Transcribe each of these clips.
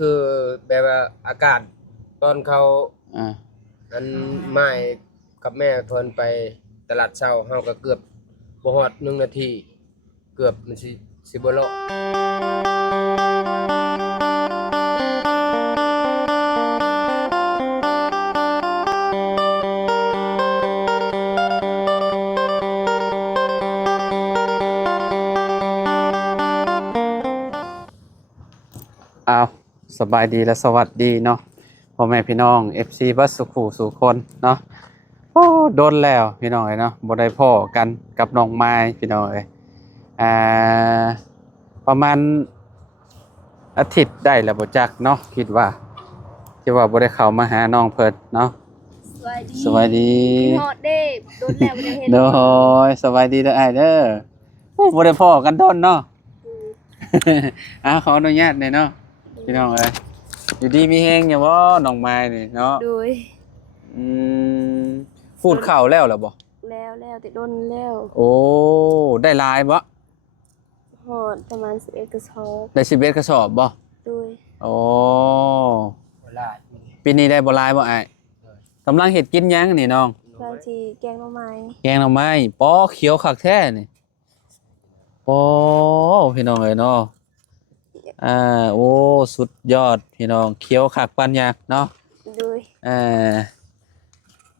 คือแบบว่าอากาศตอนเขาอ่าอันไม้กับแม่เพิ่นไปตลาดเช้าเฮาก็เกือบบ่ฮอด1นาทีเกือบมันสิบ่รอดอ้าวสบายดีและสวัสดีเนาะพ่อแม่พี่น้อง FC บัสสุขูสู่คนเนาะโอ้โดนแล้วพี่น้องเอ้ยเนาะบ่ได้พ้อกันกับน้องไม้พี่น้องเอ้ยอ่าประมาณอาทิตย์ได้แล้วบ่จักเนาะคิดว่าบ่ได้เข้ามาหาน้องเพิ่นเนาะสวัสดี ฮอดเด้โดนแล้วบ่ได้เห็น โดยสบายดีเด้ออ้ายเด้อโอ้บ่ได้พ้อกันโดนเนาะ ขออนุญาตหน่อยเนาะพี่น้องเอ้ยอยู่ดีมีแฮงอย่าบ่น้องไม้นี่เนาะ โดย อืมฟูดข้าวแล้วเหรอบ่ แล้วแต่โดนแล้ว โอ้ได้หลายบ่ ฮอดประมาณ11กระสอบ ได้11กระสอบบ่ โดย โอ้ บ่หลาย ปีนี้ได้บ่หลายบ่อ้ายกำลังเฮ็ดกินหยังนี่น้อง บางทีแกงหน่อไม้ แกงหน่อไม้ปอเขียวคักแท้นี่ปอพี่น้องเอ้ยเนาะโอ้สุดยอดพี่น้องเขียวคักปานหยังเนาะ โดย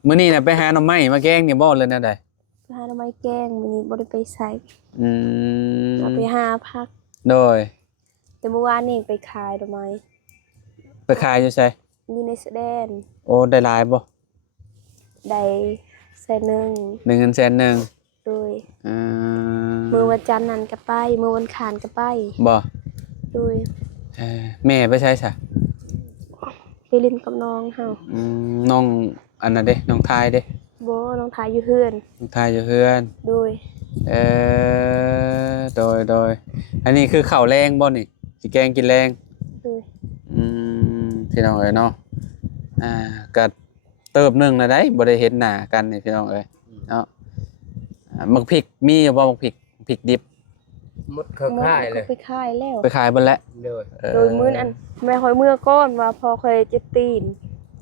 มื้อนี้น่ะไปหาหน่อไม้มาแกงนี่บ่เลยแนวใด หาหน่อไม้แกงมื้อนี้บ่ได้ไปไส อืม เอาไปหาผัก โดย แต่เมื่อวานนี่ไปขายหน่อไม้ ไปขายอยู่ไส อยู่ในสะแดน โอ้ได้หลายบ่ ได้แสนหนึง 1 100,000 โดย อืม มื้อวันจันทร์นั่นก็ไปมื้อวันคานก็ไป บ่ โดย แม่ไปใช้ซะ ไปเล่นกับน้องเฮา น้องอันนั้นเด้น้องทายเด้ บ่น้องทายอยู่เฮือน น้องทายอยู่เฮือน โดย โดยอันนี้คือข้าวแรงบ่นี่สิแกงกินแรง โดย พี่น้องเอ้ยเนาะก็เติบหนึงแล้วได้บ่ได้เห็นหน้ากันนี่พี่น้องเอ้ยเนาะมักพริกมีอยู่บ่มักพริกดิบ หมดเครือข่ายเลย ไปขายแล้ว ไปขายเบิดแล้ว เลย โดยมื้อนั้นแม่คอยเมื่อก้อนว่าพอเคยเจ็บตีน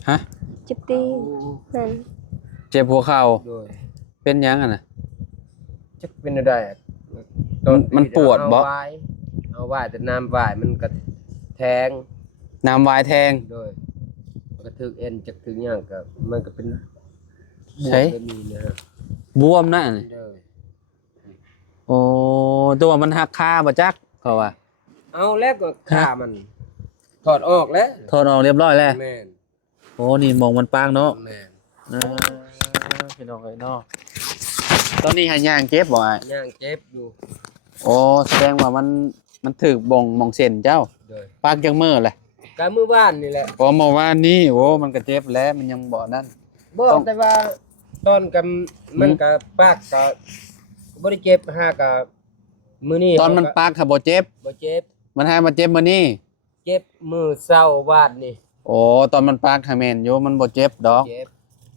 ฮะ เจ็บตีนนั่น เจ็บหัวเข่า โดย เป็นหยังอ่ะน่ะ จักเป็นได้อะ มันปวดบ่ เอาไว้แต่น้ำไว้มันก็แทง น้ำวายแทง โดยมันก็ถึกเอ็นจักถึงหยังก็มันก็เป็นบว ใช่ มแบบนี้นะฮะ บวมนะนี่ โดย โอ้ตัวมันหักคาบ่จักเขาว่า เอาแล้วก็ฆ่ามันถอดออกแล้ว ถอดออกเรียบร้อยแล้ว แม่น โอ้นี่มองมันปางเนาะ แม่น พี่น้องเอ้ยเนาะตอนนี้หาย่างเจ็บบ่อ้าย ย่างเจ็บอยู่ โอ้แสดงว่ามันถึกบ่งมองเส้นเจ้า โดย ปากจังมือแหละ การมื้อบ้านนี่แหละ พอเมื่อวานนี้โอ้มันก็เจ็บแล้วมันยังบ่นั่น บอกแต่ว่าตอนกันมันก็ปากก็บ่ได้เจ็บหาก็มื้อนี้ ตอนมันปากค่ะบ่เจ็บ บ่เจ็บ มันให้มาเจ็บมื้อนี้ เจ็บมื้อเช้าวานนี่ โอ้ตอนมันปากค่ะแม่นอยู่มันบ่เจ็บดอก เจ็บ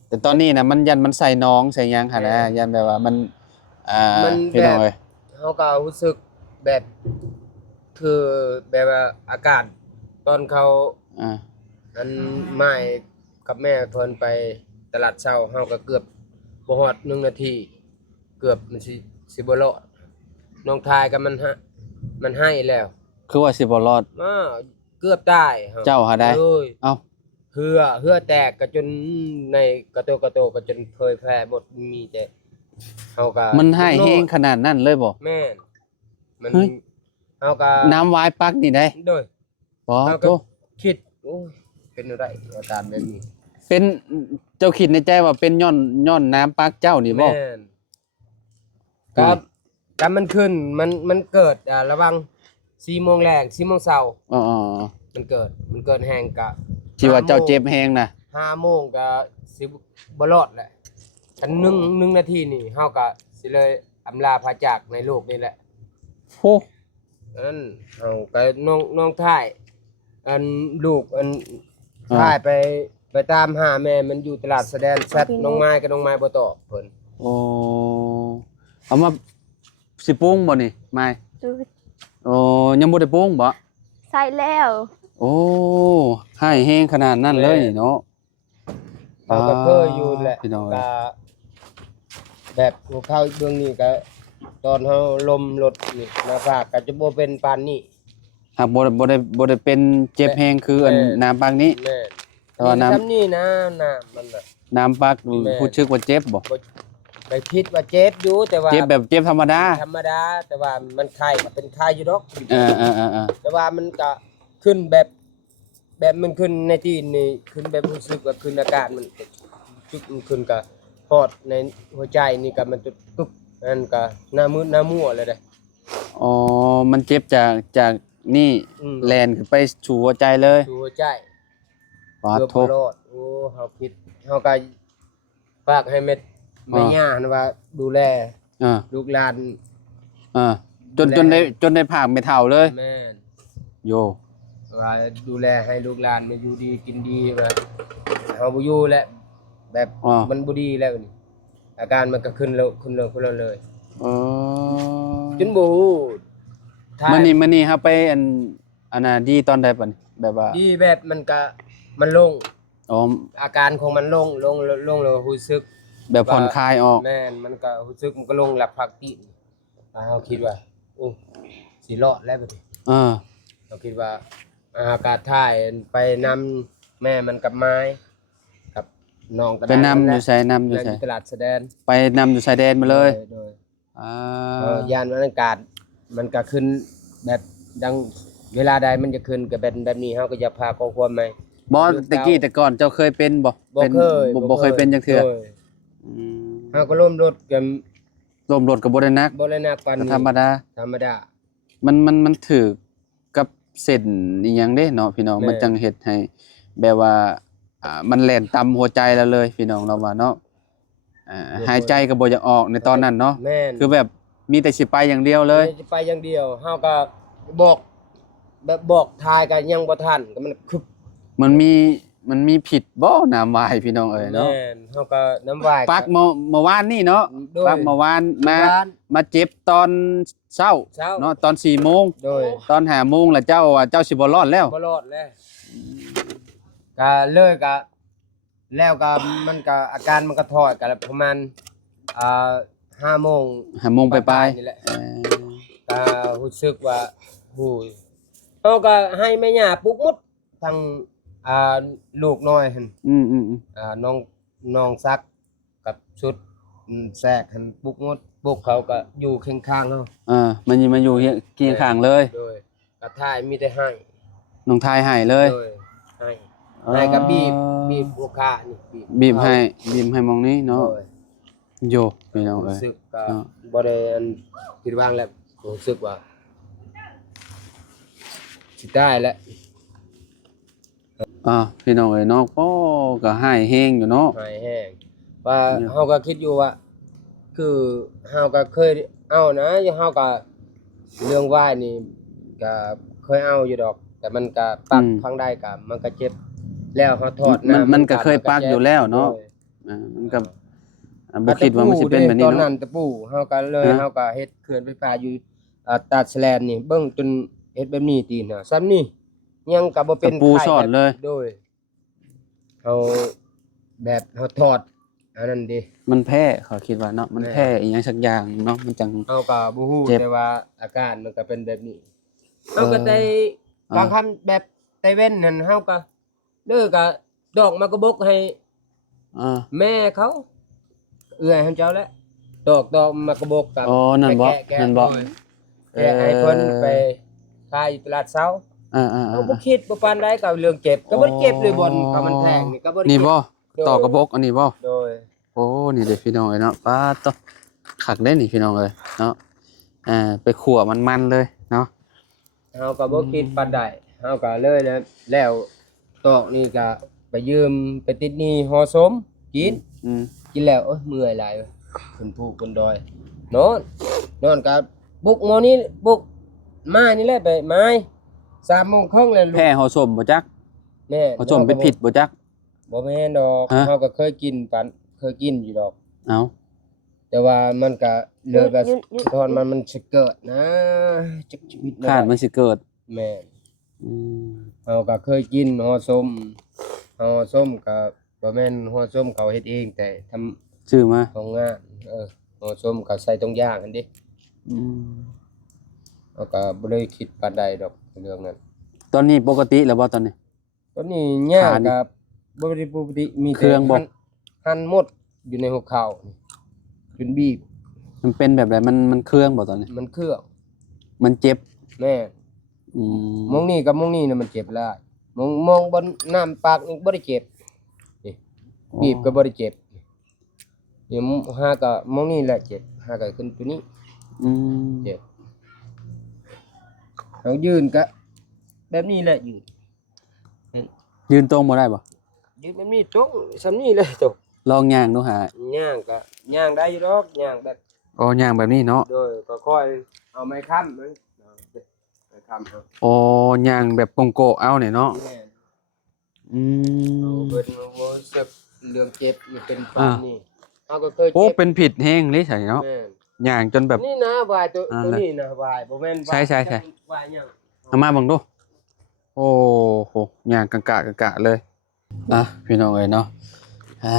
แต่ตอนนี้น่ะมันยันมันใส่น้องใส่หยังหั่นนะยันแบบว่ามันมัน พี่น้องเอ้ย เฮาก็รู้สึกแบบคือแบบว่าอากาศตอนเขา อ่า อันไม้กับแม่เพิ่นไปตลาดเช้าเฮาก็เกือบบ่ฮอด1นาทีเกือบมันสิบ่รอดน้องทายก็มันให้แล้ว คือว่าสิบ่รอด เกือบตาย เจ้าหาได้ เอ้ย เอ้า เหือแตกก็จนในกระโตก็จนเผยแพร่หมดมีแต่เฮาก็ มันให้แฮงขนาดนั้นเลยบ่ แม่นมัน เฮ้ย เฮาก็ น้ำวายปักนี่ได้ โดย บ่ เฮา โต ก็คิดโอ้ยเป็นอะไรอาการแบบนี้ เป็นเจ้าคิดในใจว่าเป็นย้อนน้ำปักเจ้านี่บ่ แม่นก็มันขึ้นมันเกิดระหวัง4โมงแรง4โมงเช้า อ๋อ มันเกิดแฮงกะ ๆที่ว่าเจ้าเจ็บแฮงน่ะ 5โมงก็สิบ่รอดแหละกัน1นาทีนี่เฮาก็สิเลยอำลาพระจากในโลกนี่แหละ โอ้ อันเอาก็น้องท่ายอันลูกอันท่ายไปตามหาแม่มันอยู่ตลาดแสดงแชทน้องไม้กับน้องไม้บ่ตอบเพิ่น โอ้เอามาสิปรุงบ่นี่ไม่ ดู โอ้ยังบ่ได้ปรุงบ่ ใส่แล้ว โ โอ้ให้แห้งขนาดนั้นเลยเนาะ เขาก็เคยอยู่แหละ พี่น้อง ก็แบบหัวเข้าเบื้องนี้ก็ตอนเฮาลมรถนี่มาฝากก็จะบ่เป็นปานนี้ หากบ่ได้เป็นเจ็บแห้งคืออันน้ำปากนี้ แม่น แต่ว่าน้ำ ซ้ำนี่นะน้ำมันน่ะ น้ำปาก แม่ ผู้ชึกว่าเจ็บบ่ บ่ได้คิดว่าเจ็บอยู่แต่ว่า เจ็บแบบเจ็บธรรมดา ธรรมดาแต่ว่ามันไข้ก็เป็นไข้อยู่ดอก เออแต่ว่ามันก็ขึ้นแบบมันขึ้นในที่นี่ขึ้นแบบรู้สึกว่าขึ้นอาการมันจุกมันขึ้นก็ปอดในหัวใจนี่ก็มันจะปึ๊บนั่นก็หน้ามืดหน้ามั่วเลยเด้ อ๋อมันเจ็บจากนี่ อืม แลนขึ้นไปสู่หัวใจเลย ดูหัวใจ ปา เกือบ โท บ่รอดโอ้เฮาคิดเฮาก็ฝากให้แม่ย่านะว่าดูแล อ่า ลูกหลาน จนได้ผากไม่เท่าเลย แม่น โย ว่าดูแลให้ลูกหลานมาอยู่ดีกินดีว่าเฮาบ่อยู่แล้วแบบ อ๋อ มันบ่ดีแล้วนี่อาการมันก็ขึ้นแล้วเลย อ๋อ จนบ่ฮู้ถ้า มื้อนี้ครับไปอันน่ะดีตอนใดปะนี่แบบว่า ดีแบบมันก็มันลง อ๋อ อาการของมันลงแล้วรู้สึก แบบผ่อนคลายออก แม่นมันก็รู้สึกมันก็ลงหลับพักติเฮาคิดว่าโอ้สิรอดแล้วบัดนี้ เออ เราคิดว่าอากาศถ่ายไปนำแม่มันกับไม้กับน้องกระ ไปนำอยู่ไสนำอยู่ นั่น ไส อยู่ตลาดแสดง ไปนำอยู่ชายแดนมาเลย โดย อ่า ยานอากาศมันก็ขึ้นแบบดังเวลาใดมันจะขึ้นก็เป็นแบบนี้เฮาก็จะพาครอบครัวใหม่ บ่แต่ก่อนเจ้าเคยเป็นบ่ บ่ เป็น เคย บ่เคยเป็นจังเทื่อ โดย อืม เฮาก็ร่วมรถกัน รวมรถก็บ่ได้นัก บ่ได้นักปาน ก็ นี้ ธรรมดา ธรรมดา มันถือกับเส้นอีหยังเด้เนาะพี่น้อง แม่ มันจังเฮ็ดให้แบบว่ามันแล่นต่ำหัวใจเราเลยพี่น้องเราว่าเนาะหายใจก็บ่อยากออกในตอนนั้นเนาะ แม่น คือแบบมีแต่สิไปอย่างเดียวเลย จะไปอย่างเดียวเฮาก็บอกแบบบอกทายก็ยังบ่ทันก็มันคึบ มันมีผิดบ่น้ำวายพี่น้องเอ้ยเนาะ แม่นเฮาก็น้ำวาย ปักเมื่อวานนี่เนาะ โดย ปักเมื่อวานมา บ้าน มาเจ็บตอนเช้า เช้า เนาะตอน4โมง โดย ตอน5โมงแล้วเจ้าว่าเจ้าสิบ่รอดแล้ว บ่รอดแล้วก็เลยก็แล้วก็มันก็อาการมันก็ถอยก็ประมาณ5โมง 5โมงไป นี่แหละ เอ่อ ก็รู้สึกว่าหูยเฮาก็ให้แม่ย่าปลุกหมดทั้งลูกน้อยหั่น อืม น้องซักกับชุดแทรกหั่นปลุกหมดปลุกเขาก็อยู่ข้างๆเฮา มันมาอยู่เคียงข้างเลย โดยกระท่ายมีแต่ให้ น้องทายให้เลย โดยให้ก็บีบลูกค้านี่ บีบให้มองนี้ โด เนาะ ย โยพี่น้องเอ้ รู้ ย สึกก็ เนาะ บ่ได้ผิดหวังแล้วรู้สึกว่าสิได้แล้ว พี่น้องเอ้ยเนาะก็ให้แฮงอยู่เนาะ หายแห้งว่าเฮาก็คิดอยู่ว่าคือเฮาก็เคยเอานะเฮาก็เรื่องว่ายนี่ก็เคยเอาอยู่ดอก แต่มันก็ปักข้างใดก็มันก็เจ็บแล้วเฮาถอดน้ำ มันก็เคยปักอยู่แล้วเนาะมันก็บ่คิดว่ามันสิเป็นแบบนี้ ตอนนั้ เนาะ นตะปูเฮาก็เลย ฮะ เฮาก็เฮ็ดเขื่อนไฟฟ้าอยู่ตัดแสลนนี่เบิ่งจนเฮ็ดแบบนี้ตีนน่ะซ้ำนี่ยังก็บ่เป็น ตะปู ไข้ สอดเลย โดยเฮาแบบเฮาถอดอันนั้นดิ มันแพ้เขาคิดว่าเนาะมันแพ้อีหยังสักอย่างเนาะมันจัง เฮาก็บ่ฮู้ เจ็บ แต่ว่าอาการมันก็เป็นแบบนี้ เออ เฮาก็ได้ อ่า บางคำแบบไต้เว้นนั่นเฮาก็เด้อก็ดอกมากระบกให้ อ่า แม่เขาเอื้อยให้เจ้าแล้วดอกมากระบกกับ อ๋อนั่นบ่ แกะ นั่นบ่ แกะให้เพิ่นไปขายอยู่ตลาดเช้า เขาบ่คิดบ่ปานใดกับเรื่องเจ็บก็บ่ได้เจ็บเลยบ่นก็มันแทงนี่ก็บ่ได้ นี่บ่ เจ็บ ต่อกระบอกอันนี้บ่ โดย โอ้นี่เด้พี่น้องเอ้ยเนาะป้าดตอคักเด้นี่พี่น้องเอ้ยเนาะไปขั่วมันๆเลยเนาะ เฮาก็บ่คิดปานใดเฮาก็เลยแล้วตอกนี่ก็ไปยืมไปติดหนี้หอสมกิน อืม กินแล้วเมื่อยหลายเว้ยขึ้นภูขึ้นดอยนอนก็บุกหมอนี้บุกมานี่แหละไปไม้3โมงครึ่งแล้วลูก แพ้หอสมบ่จัก แม่ หอสมเป็นผิดบ่จัก บ่แม่นดอก ฮะ เฮาก็เคยกินอยู่ดอก เอ้า แต่ว่ามันก็เลยแบบตอนมันสิเกิดนะจักชีวิต คาดมันสิเกิด แม่น อืม เฮาก็เคยกินห่อส้มก็บ่แม่นห่อส้มเขาเฮ็ดเองแต่ทำ ชื่อมา ของงานห่อส้มก็ใส่ตรงย่างอันเด้ อืม เฮาก็บ่ได้คิดปานใดดอกเรื่องนั้น ตอนนี้ปกติแล้วบ่ตอนนี้ ตอนนี้ย่าง ขานี่ ก็บ่ได้ปกติมี เครื่องบ่ หั่นหมดอยู่ในหัวเข่านี่จนบีบ มันเป็นแบบไหนมันเครื่องบ่ตอนนี้ มันเครื่อง มันเจ็บ แม่ อืม มองนี่กับมองนี่น่ะมันเจ็บหลายมองบนน้ำปากนี่บ่ได้เจ็บนี่บีบก็บ่ได้เจ็บนี่หาก็มองนี่แหละเจ็บหาก็ขึ้นตัวนี้ อืม เจ็บเอายืนก็แบบนี้แหละยืน ยืนตรงบ่ได้บ่ ยืนแบบนี้ตรงซำนี้เลยตก ลองย่างดูหา ย่างก็ย่างได้อยู่ดอกย่างแบบ อ๋อย่างแบบนี้เนาะ โดยก็ค่อยเอาไม้ค้ำมันไม้ค้ำครับ อ๋อย่างแบบโกงโกะเอาเนี่ยเนาะ แม่ อื เอา ม เบิ่นบ่เจ็บเรื่องเจ็บนี่เป็นปานนี่เฮาก็เคย โอ้ เจ็บ เป็นผิดแฮงเลยใช่เนาะ แม่น ย่างจนแบบ นี่นะวายตัว อ่า ตัวนี้นะวายบ่แม่นวาย ใช่ วายหยัง เอามาเบิ่งดูโอ้โหย่างกะเลยอ่ะพี่น้องเอ้ยเนาะอ่า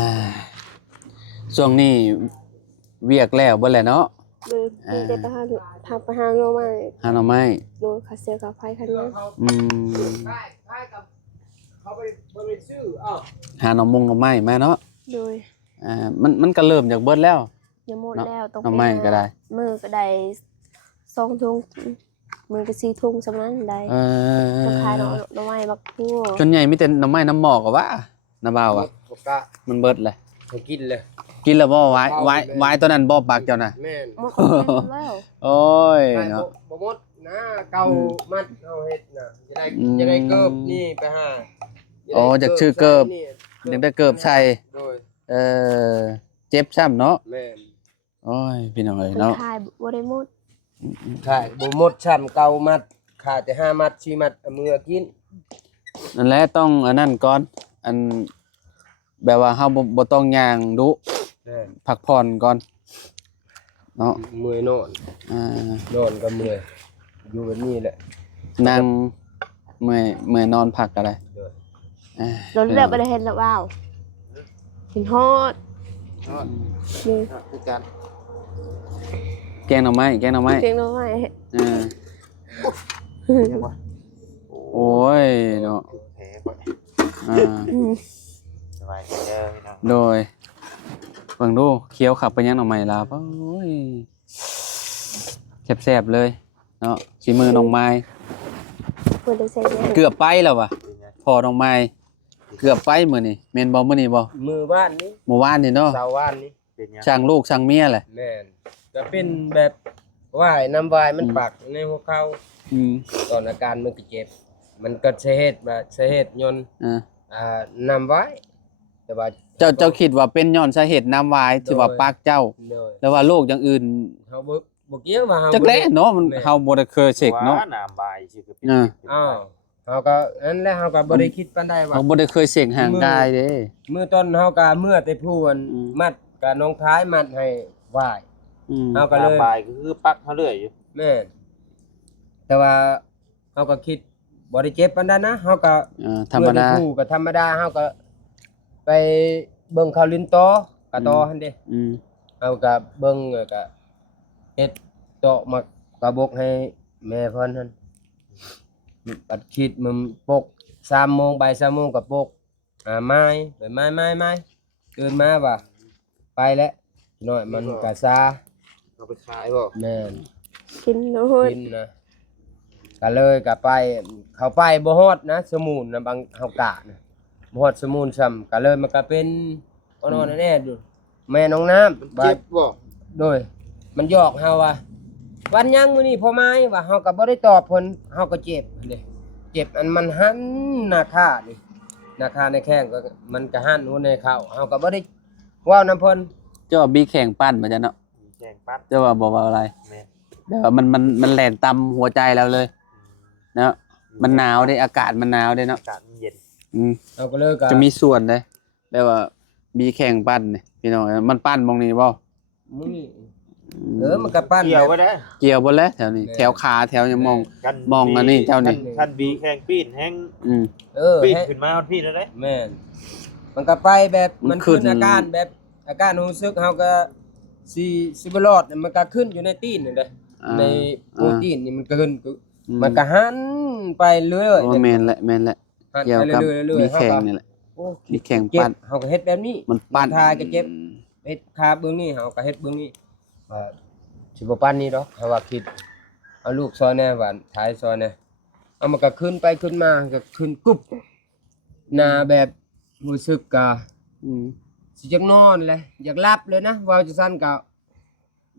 ช่วงนี้เวียกแล้วเบิดแล้วเนาะ โดยมีแต่ไปหาทางไปหาโนมา หาหน่อไม้ โดยคาเซียกับไฟคันนั้น อืม คล้ายกับเขาไปบ่ได้ซื้ออ้าว หาหน่อไม้มาเนาะ โดย มันก็เริ่มจากเบิดแล้ว ยังหมดแล้วต้อง หน่อไม้ก็ได้ มือก็ได้2ถุงมือก็4ถุงสำนั้นได้ เอ มาขายหน่อ อ หน่อไม้บักทั่ว ส่วนใหญ่มีแต่หน่อไม้น้ำหมอกอะวะน้าบ่าวอะ บ่กะ มันเบิดเลย ให้กินเลย กินแล้วบ่ไว้ตัวนั้นบ่ปากเจ้าน่ะ แม่น หมดแล้ว โอ้ย ขาย เนาะ บ่หมดนะเก่ามัดเฮาเฮ็ดน่ะจะได้ อืม จะได้เกิบนี่ไปหา อ๋อจากชื่อเกิบ ใส่นี่ อยากได้เกิบใส่ โดย เออเจ็บช้ำเนาะ แม่น โอ้ยพี่น้องเอ้ย มัน เนาะ ขายบ่ได้หมด ขายบ่หมดช้ำเก่ามัดขาดแต่5มัด4มัดเอามือกิน นั่นแหละต้องอันนั้นก่อนอันแบบว่าเฮาบ่ต้องย่างดุ แม่น พักผ่อนก่อนเนาะ เมื่อยนอน อ่าน อนก็เมื่อยอยู่แบบนี้แหละ นั่งเมื่อยนอนพักก็ได้ โดย อ่า โดนแล้วบ่ได้เห็นแล้วว้าวเห็นฮอด นอน นี่ คือกัน แกงหน่อไม้ เก่งหน่อไม้ อ่าโอ้ยเนาะ แผลก่อน อ่า อืม สบายดีเด้อพี่น้อง โดยเบิ่งดูเคี้ยวขับไปยังหน่อไม้ลาวโอ้ยแซ่บๆเลยเนาะฝีมือน้องไม้ บ่ได้ใส่ยา เกือบไปแล้วว่ะพอน้องไม้เกือบไปมื้อนี้แม่นบ่มื้อนี้บ่ มือบ้านนี้ เมื่อวานนี่เนาะ สาวบ้านนี้เป็นยัง ช่างลูกช่างเมียแหละ แม่นจะเป็นแบบว่ายน้ำวายมันปักในหัวเข่า อืม ตอนอาการมันก็เจ็บ มันก็สาเหตุว่าสาเหตุยนต์ อ่า น้ำไว้แต่ว่า เจ้าคิดว่าเป็นย้อนสาเหตุน้ำวายที่ว่าปากเจ้า โดย แล้วว่าโรคอย่างอื่น เฮาบ่เกี่ยวว่าเฮา จักแล้เนาะมันเฮาบ่ได้เคยเช็คเนาะ น้ำบายชื่อก็เป็น อ่า อ้าวเฮาก็อันแหละเฮาก็บ่ได้คิดปานใดว่า เฮาบ่ได้เคยเช็คห่างกายเด้ เมื่อตอนเฮาก็เมื่อแต่ผู้อัน อืม มัดกับน้องท้ายมัดให้ไหว้ อืม เฮาก็เลย น้ำบายก็คือปักเขาเรื่อยอยู่ แม่นแต่ว่าเฮาก็คิดบ่ได้เจ็บปานนั้นนะเฮาก็ ธรรมดา เมื่อได้ผู้ก็ธรรมดาเฮาก็ไปเบิ่งข่าวลินตอกะตอหั่นเด้ อืม เฮาก็เบิ่งแล้วก็เฮ็ดโตะมากระบกให้แม่เพิ่นหั่นปัดคิดมันปก3โมงบ่าย3โมงก็ปกไม้ไปไม้ตื่นมาว่าไปแล้วน้อยมันก็ซา เอาไปขายบ่ แม่น กินโนด กินนะก็เลยก็ไปเขาไปบ่ฮอดนะสมุนนะบางเฮากะนะบ่ฮอดสมุนซ้ำก็เลยมันก็เป็นอ่อนๆแน่ๆอยู่แม่น้องน้ำ เจ็บบ่ โดย มันหยอกเฮาว่าวันยังมื้อนี้พ่อไม้ว่าเฮาก็บ่ได้ตอบเพิ่นเฮาก็เจ็บเด้เจ็บอันมันหันหน้าขานี่หน้าขาในแข้งก็มันก็หันหัวในเข้าเฮาก็บ่ได้เว้านำเพิ่น เจ้าว่าบีแข่งปั้นมาจ้ะเนาะ มีแข่งปั๊บ เจ้าว่าบ่ว่าอะไร แม่ เดี๋ยวมันแล่นตำหัวใจเราเลยเนาะมันหนาวเด้อากาศมันหนาวเด้เนาะ อากาศมันเย็น อืม เฮาก็เลยก็ จะมีส่วนเด้แบบว่าบีแข่งปั้นนี่พี่น้องมันปั้นมองนี่บ่ มื้อนี้ มันก็ปั้น เกี่ยว แบบ ไว้ได้ เกี่ยวบ่แล้วแถวนี้ แม่ แถวขาแถวยังมอง กัน มองอันนี้เจ้านี่ คันบีแข่งปีนแห้ง อืม ปีน ให้ ขึ้นมาฮอดพี่แล้วเด้ แม่นมันก็ไปแบบ มั มัน น ขึ้ ขึ้ น นอาการแบบอาการรู้สึกเฮาก็สิบ่รอดมันก็ขึ้นอยู่ในตีนนี่เด้ อ่า ในปูตีนนี่มันก็ขึ้น อืม มันก็หันไปเรื่อย โอ้แม่นแหละแม่นแหละ หัน เกี่ยว ไป กับ เรื่อยๆเรื่อย มี ๆเฮา แข่ง ก็ นี่แหละ โอ้ มีแข่ง เจ็ ปั้ บ น เฮาก็เฮ็ดแบบนี้ มันปั้น ทายก็เจ็บเฮ็ดขาเบื้องนี้เฮาก็เฮ็ดเบื้องนี้สิบ่ปั้นนี่ดอกเฮาว่าคิดเอาลูกซอยแน่หวานท้ายซอยแน่เอามันก็ขึ้นไปขึ้นมาก็ขึ้นกุบหน้าแบบรู้สึกก็ อืม สิจักนอนเลยอยากหลับเลยนะเว้าจังซั่นก็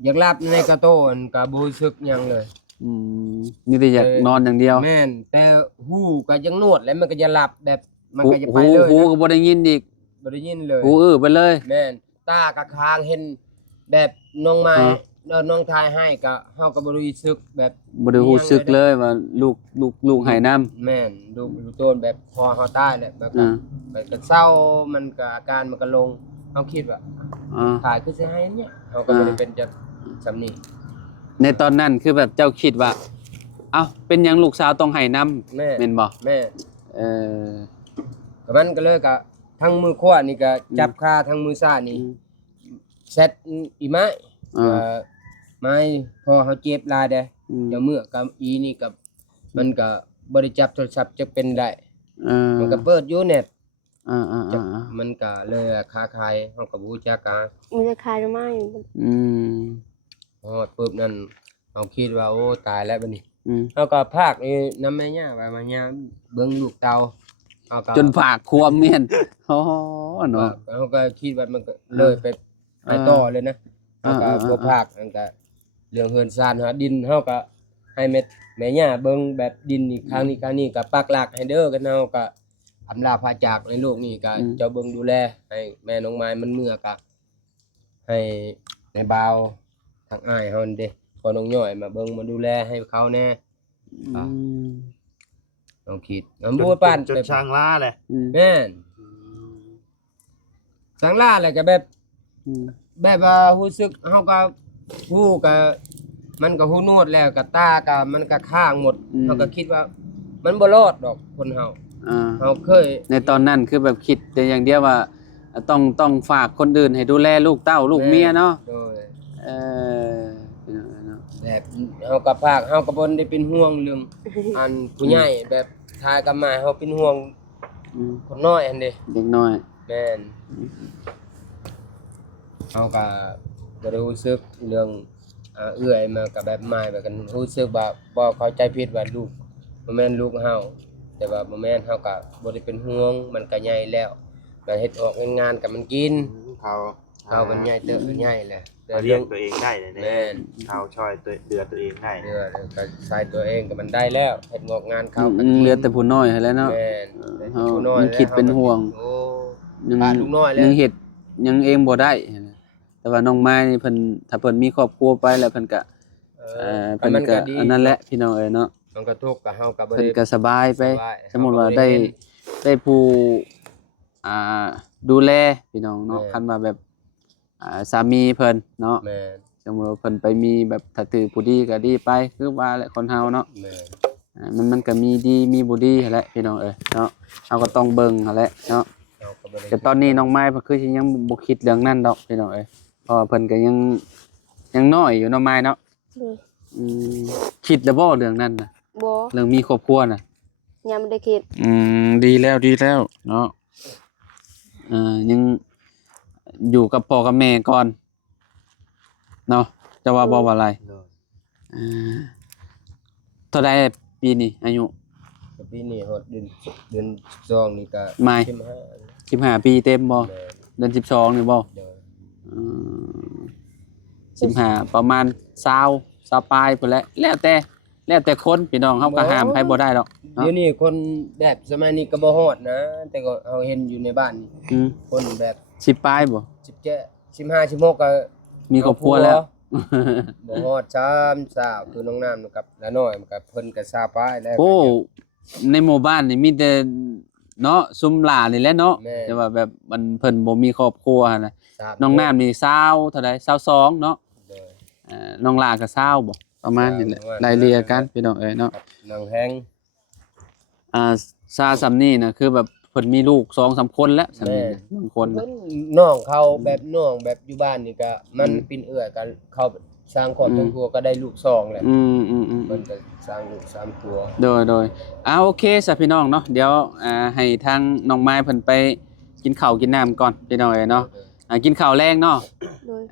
อยากหลับในกระโตนก็บ่รู้สึกหยังเลย อืมนี่แต่อยากนอนอย่างเดียว แม่นแต่หูก็ยังนวดแล้วมันก็จะหลับแบบมัน หู ก็จะไปเลย หู นะ ก็บ่ได้ยินอีก บ่ได้ยินเลย หูไปเลย แม่นตากับคางเห็นแบบน้องไม้ อ่า แล้วน้องทายให้ก็เฮาก็บ่รู้สึกแบบ บ่ได้รู้สึกเลยว่าลูกให้น้ำ แม่นดูต้นแบบพอเฮาตายแหละแบบ อ่า มันก็เศร้ามันก็อาการมันก็ลงเฮาคิดว่า อ่า ถ่ายคือสิให้เนี่ยเฮาก็บ่ได้เป็นจะสำนี้ ในตอนนั้นคือแบบเจ้าคิดว่า เอ้าเป็นหยังลูกสาวต้องให้น้ำ แม่ แม่นบ่ แม่ เออ ก็มันก็เลยก็ทั้งมือขวานี่ก็จับขาทั้งมือซ้ายนี่เซ็ตอีไม้ อ่า ไม้พอเฮาเจ็บหลายเด้ อืม เดี๋ยวเมื่อกับอีนี่กับมันก็บ่ได้จับโทรศัพท์จะเป็นได้ เออ มันก็เปิดอยู่เน็ต อ่า จับมันก็เลยค้าขายเฮาก็บ่รู้จักกะ มันจะคายหรือไม่ อืม ฮอดปุ๊บนั่นเฮาคิดว่าโอ้ตายแล้วบัดนี้ อืม เฮาก็พากนี่นำแม่ย่าว่ามาย่าเบิ่งลูกเต่าเฮาก็ จนปากควมเมียนโอ้เนาะ เฮาก็คิดว่ามันก็เลยไปต่อเลยนะเฮาก็ อ่า บ่พากมันก็เรื่องเฮือนซ่านหาดินเฮาก็ให้แม่ย่าเบิ่งแบบดินนี่ครั้งนี้ก็ปักหลักให้เด้อกันเฮาก็อำลาพาจากในโลกนี้ก็เจ้าเบิ่งดูแลให้แม่น้องไม้มันเมื่อก็ให้ในบ่าวทางอ้ายเฮานั่นเด้พอน้องย่อยมาเบิ่งมาดูแลให้เขาแน่ อืม น้องคิดน้ำบัวปาน จนช่างล่าเลย อืม แม่นสังลาแหละก็แบบ อืม แบบว่ารู้สึกเฮาก็ฮู้ก็มันก็ฮู้นวดแล้วก็ตาก็มันก็ข้างหมดเฮาก็คิดว่า มันบ่รอดดอกคนเฮา อ่า เฮาเคย ในตอนนั้นคือแบบคิดแต่อย่างเดียวว่า ต้องฝากคนอื่นให้ดูแลลูกเต้าลูกเมียเนาะ โดย เออเนาะ แบบเฮาก็ภาคเฮาก็บ่ได้เป็นห่วงเรื่องอันผู้ใหญ่แบบทายกับมาเฮาเป็นห่วง อืม คนน้อยอันเด้ เด็กน้อย แม่นเฮาก็บ่ได้รู้สึกเรื่องเอื้อยมากับแบบไม้แบบกันรู้สึกว่าบ่เข้าใจผิดว่าลูกบ่แม่นลูกเฮาแต่ว่าบ่แม่นเฮาก็บ่ได้เป็นห่วงมันก็ใหญ่แล้วมันเฮ็ดออกงานกับมันกิน เขา เขามันใหญ่เติบมันใหญ่แหละ เขาเลี้ยงตัวเองได้เลย แม่น เขาช่วยตัวเดือตัวเองได้ เดือก็ใส่ตัวเองก็มันได้แล้วเฮ็ดงอกงานเขาก็ เหลือแต่ผู้น้อยให้แล้วเนาะ แม่น เฮา ผู้น้อย ยังคิดเป็นห่วง โอ้ ยัง บ้านลูกน้อยแล้ว ยังเฮ็ดยังเองบ่ได้ แต่ว่าน้องไม้นี่เพิ่นถ้าเพิ่นมีครอบครัวไปแล้วเพิ่นก็เพิ่นก็อันนั้นแหละพี่น้องเอ้ยเนาะ มันก็ทุกข์กับเฮาก็บ่ เพิ่น ได้ ก็สบายไป สบาย สมมุติว่าได้ผู้อ่าดูแลพี่น้องเนาะ แม่ คันว่าแบบสามีเพิ่นเนาะ แม่น สมมุติว่าเพิ่นไปมีแบบถ้าถือผู้ดีก็ดีไปคือว่าแหละคนเฮาเนาะ แม่น มันก็มีดีมีบ่ดีหั้นแหละพี่น้องเอ้ยเนาะเฮาก็ต้องเบิ่งหั้นแหละเนาะ เฮาก็บ่ได้ แต่ตอนนี้น้องไม้เพิ่นคือสิยังบ่คิดเรื่องนั้นดอกพี่น้องเอ้ยเพราะว่าเพิ่นก็ยังน้อยอยู่น้องไม้เนาะ เลย อืมคิดแล้วบ่เรื่องนั้นน่ะ บ่ เรื่องมีครอบครัวน่ะ ยังไม่ได้คิด ดีแล้วเนาะยังอยู่กับพ่อกับแม่ก่อนเนาะจะว่าบ่ว่าอะไรอ่าเท่าใดปีนี้อายุ ปีนี้ฮอดเดือน12นี่ก็ ไม่ 15ปีเต็มบ่ แม่น เดือน12นี่บ่ เด้อ อืม15ประมาณ20ปลายพุ่นแหละแล้วแต่คนพี่น้องเฮาก็ห้ามใครบ่ได้ดอก เดี๋ยวนี้คนแบบสมัยนี้ก็บ่ฮอดนะ แต่ก็เฮาเห็นอยู่ในบ้านนี่ อืม คนแบบ 10ปลายบ่ 17 15 16ก็ มีครอบครัวแล้ว บ่ฮอด3สาวคือน้องน้ำกับละน้อยมันก็เพิ่นก็ซาปายแล้ว โอ้ในหมู่บ้านนี่มีแต่เนาะซุมหลานี่แหละเนาะ แม่ แต่ว่าแบบมันเพิ่นบ่มีครอบครัวหั่นน่ะ สาม น้องน้ำนี่20เท่าใด22เนาะ เด้อ น้องลาก็20บ่ประมาณนี้แหละรายเรียกันพี่น้องเอ้ยเนาะ นางแฮง ซาซัมนี่น่ะคือแบบเพิ่นมีลูก2-3คนแล้วซัมนี่บางคนน่ะ น้องเขาแบบน้องแบบอยู่บ้านนี่ก็มันปินเอื้อกันเขาสร้างครอบครัวก็ได้ลูก2แหละมันก็สร้างลูก3ตัวโดยโอเคซะพี่น้องเนาะเดี๋ยวให้ทางน้องไม้เพิ่นไปกินข้าวกินน้ำก่อนพี่น้องเอ้ยเนาะกินข้าวแรงเนาะ โดย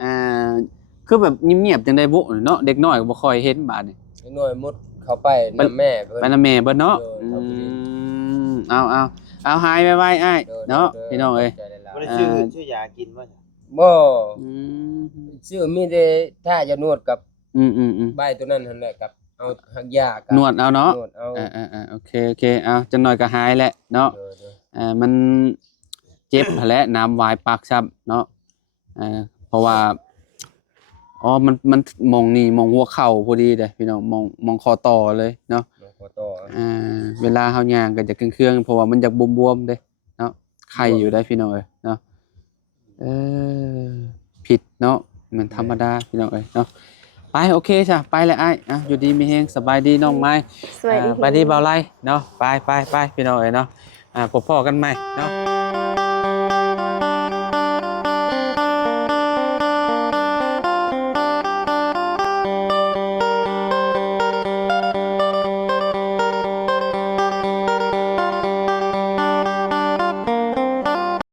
คือแบบเงียบๆจังได๋บ่เนาะเด็กน้อยก็บ่ค่อยเห็นบาดนี่ เด็กน้อยมุดเข้าไปนำแม่เพิ่น ไปนำแม่เบิดเนาะ เอาหายไวๆอ้ายเนาะพี่น้องเอ้ย บ่ได้ชื่อยากินบ่จ้ะ บ่ซื้อมีแต่ถ้าจะนวดกับใบตัวนั้นหั่นแหละกับเอาหักยากับ นวดเอาเนาะ นวดเอา โอเคเอาจังหน่อยก็หายแหละเนาะมันเจ็บแหละน้ำวายปากซับเนาะเพราะว่ามันมองนี่มองหัวเข่าพอดีเด้พี่น้องมองคอต่อเลยเนาะ ขอต่อ เวลาเฮาย่างก็จะเครื่องๆเพราะว่ามันอยากบวมๆเด้เนาะไข้อยู่ได้พี่น้องเอ้ยเนาะผิดเนาะมันธรรมดาพี่น้องเอ้ยเนาะไปโอเคจ้ะไปเลยอ้ายอยู่ดีมีแฮงสบายดีน้องไม้ สวัสดี ไปดีเบาไล่เนาะไปพี่น้องเอ้ยเนาะพบพ่อกันใหม่เนาะ